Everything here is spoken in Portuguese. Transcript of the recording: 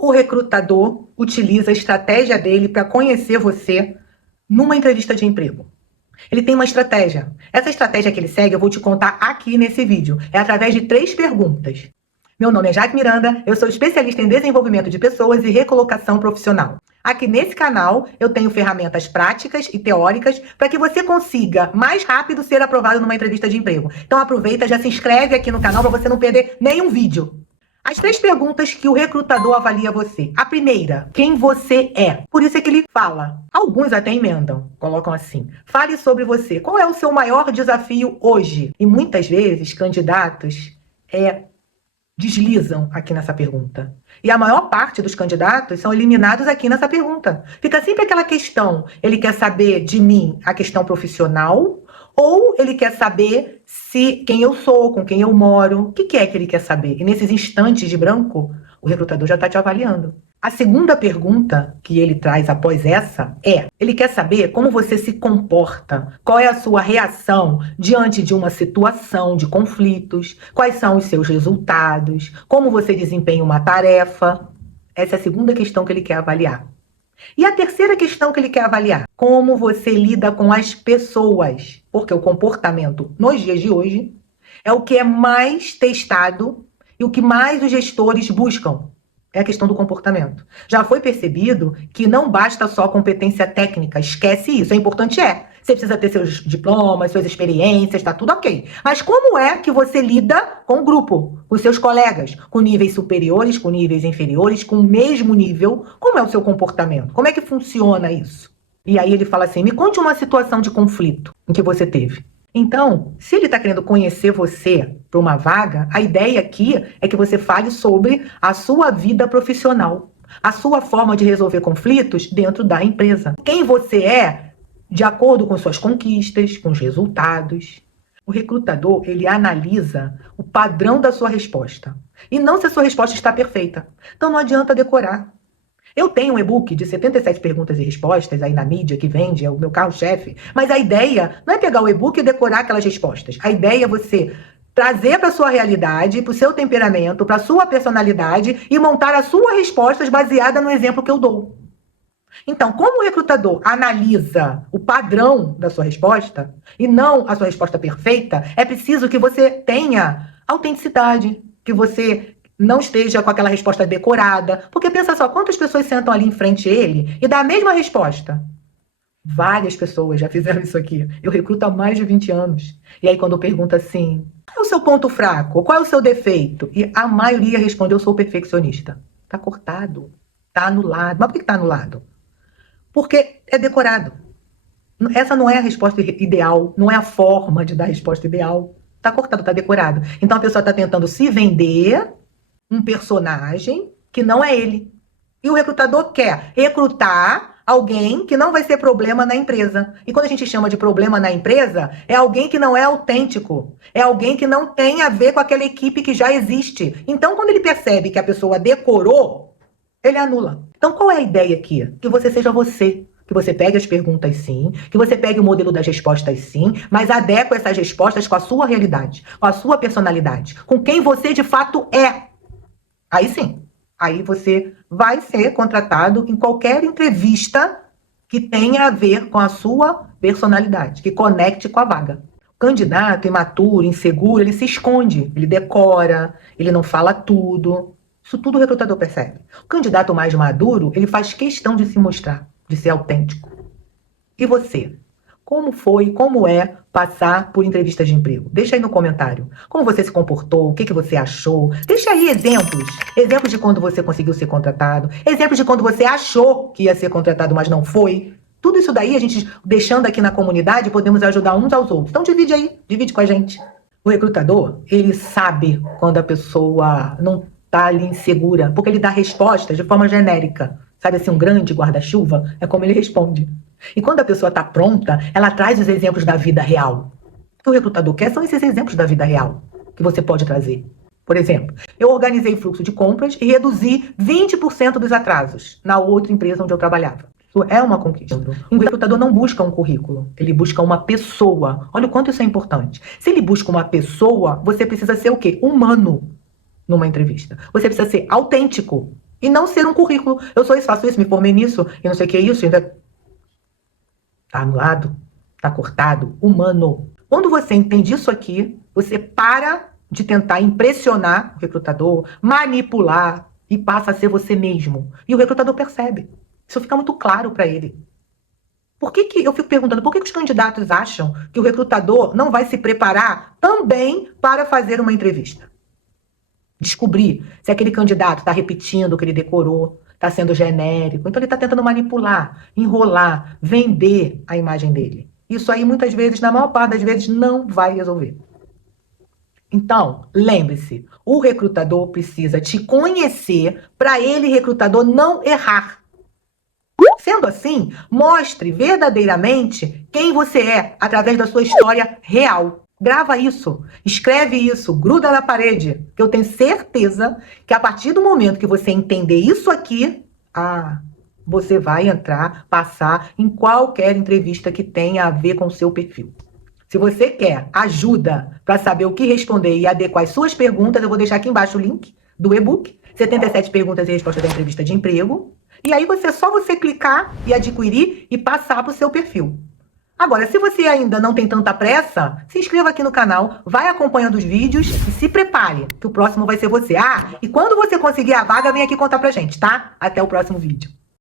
Como o recrutador utiliza a estratégia dele para conhecer você numa entrevista de emprego? Ele tem uma estratégia. Essa estratégia que ele segue, eu vou te contar aqui nesse vídeo. É através de 3 perguntas. Meu nome é Jaque Miranda, eu sou especialista em desenvolvimento de pessoas e recolocação profissional. Aqui nesse canal, eu tenho ferramentas práticas e teóricas para que você consiga mais rápido ser aprovado numa entrevista de emprego. Então aproveita, já se inscreve aqui no canal para você não perder nenhum vídeo. As 3 perguntas que o recrutador avalia você. A primeira, quem você é? Por isso é que ele fala. Alguns até emendam, colocam assim. Fale sobre você. Qual é o seu maior desafio hoje? E muitas vezes, candidatos deslizam aqui nessa pergunta. E a maior parte dos candidatos são eliminados aqui nessa pergunta. Fica sempre aquela questão. Ele quer saber de mim a questão profissional ou ele quer saber quem eu sou, com quem eu moro. O que é que ele quer saber? E nesses instantes de branco, o recrutador já está te avaliando. A segunda pergunta que ele traz após essa ele quer saber como você se comporta, qual é a sua reação diante de uma situação de conflitos, quais são os seus resultados, como você desempenha uma tarefa. Essa é a segunda questão que ele quer avaliar. E a terceira questão que ele quer avaliar, como você lida com as pessoas, porque o comportamento nos dias de hoje é o que é mais testado e o que mais os gestores buscam. É a questão do comportamento. Já foi percebido que não basta só competência técnica, esquece isso, é importante Você precisa ter seus diplomas, suas experiências, tá tudo ok. Mas como é que você lida com o grupo, com seus colegas, com níveis superiores, com níveis inferiores, com o mesmo nível? Como é o seu comportamento? Como é que funciona isso? E aí ele fala assim, me conte uma situação de conflito em que você teve. Então, se ele está querendo conhecer você para uma vaga, a ideia aqui é que você fale sobre a sua vida profissional, a sua forma de resolver conflitos dentro da empresa. Quem você é de acordo com suas conquistas, com os resultados. O recrutador, ele analisa o padrão da sua resposta e não se a sua resposta está perfeita. Então não adianta decorar. Eu tenho um e-book de 77 perguntas e respostas aí na mídia que vende, é o meu carro-chefe, mas a ideia não é pegar o e-book e decorar aquelas respostas. A ideia é você trazer para a sua realidade, para o seu temperamento, para a sua personalidade e montar as suas respostas baseada no exemplo que eu dou. Então, como o recrutador analisa o padrão da sua resposta e não a sua resposta perfeita, é preciso que você tenha autenticidade, que você não esteja com aquela resposta decorada. Porque pensa só, quantas pessoas sentam ali em frente a ele e dá a mesma resposta? Várias pessoas já fizeram isso aqui. Eu recruto há mais de 20 anos. E aí quando pergunta assim, qual é o seu ponto fraco? Qual é o seu defeito? E a maioria responde, eu sou perfeccionista. Tá cortado, tá anulado. Mas por que tá anulado? Porque é decorado. Essa não é a resposta ideal, não é a forma de dar a resposta ideal. Tá cortado, tá decorado. Então a pessoa tá tentando se vender um personagem que não é ele. E o recrutador quer recrutar alguém que não vai ser problema na empresa. E quando a gente chama de problema na empresa, é alguém que não é autêntico. É alguém que não tem a ver com aquela equipe que já existe. Então, quando ele percebe que a pessoa decorou, ele anula. Então, qual é a ideia aqui? Que você seja você. Que você pegue as perguntas sim, que você pegue o modelo das respostas sim, mas adeque essas respostas com a sua realidade, com a sua personalidade, com quem você de fato é. Aí sim, aí você vai ser contratado em qualquer entrevista que tenha a ver com a sua personalidade, que conecte com a vaga. O candidato imaturo, inseguro, ele se esconde, ele decora, ele não fala tudo. Isso tudo o recrutador percebe. O candidato mais maduro, ele faz questão de se mostrar, de ser autêntico. E você? Como foi, como é passar por entrevistas de emprego? Deixa aí no comentário. Como você se comportou, o que você achou? Deixa aí exemplos. Exemplos de quando você conseguiu ser contratado. Exemplos de quando você achou que ia ser contratado, mas não foi. Tudo isso daí, a gente deixando aqui na comunidade, podemos ajudar uns aos outros. Então divide aí, divide com a gente. O recrutador, ele sabe quando a pessoa não está ali insegura, porque ele dá respostas de forma genérica. Sabe assim, um grande guarda-chuva? É como ele responde. E quando a pessoa está pronta, ela traz os exemplos da vida real. O que o recrutador quer são esses exemplos da vida real que você pode trazer. Por exemplo, eu organizei fluxo de compras e reduzi 20% dos atrasos na outra empresa onde eu trabalhava. Isso é uma conquista. O recrutador não busca um currículo, ele busca uma pessoa. Olha o quanto isso é importante. Se ele busca uma pessoa, você precisa ser o quê? Humano numa entrevista. Você precisa ser autêntico. E não ser um currículo. Eu sou isso, faço isso, me formei nisso, e não sei o que é isso, ainda tá anulado, tá cortado, humano. Quando você entende isso aqui, você para de tentar impressionar o recrutador, manipular e passa a ser você mesmo. E o recrutador percebe. Isso fica muito claro para ele. Eu fico perguntando, por que os candidatos acham que o recrutador não vai se preparar também para fazer uma entrevista? Descobrir se aquele candidato está repetindo o que ele decorou, está sendo genérico. Então ele está tentando manipular, enrolar, vender a imagem dele. Isso aí, muitas vezes, na maior parte das vezes, não vai resolver. Então, lembre-se, o recrutador precisa te conhecer para ele, recrutador, não errar. Sendo assim, mostre verdadeiramente quem você é através da sua história real. Grava isso, escreve isso, gruda na parede, que eu tenho certeza que a partir do momento que você entender isso aqui, você vai entrar, passar em qualquer entrevista que tenha a ver com o seu perfil. Se você quer ajuda para saber o que responder e adequar as suas perguntas, eu vou deixar aqui embaixo o link do e-book, 77 perguntas e respostas da entrevista de emprego. E aí só você clicar e adquirir e passar para o seu perfil. Agora, se você ainda não tem tanta pressa, se inscreva aqui no canal, vai acompanhando os vídeos e se prepare, que o próximo vai ser você. E quando você conseguir a vaga, vem aqui contar pra gente, tá? Até o próximo vídeo.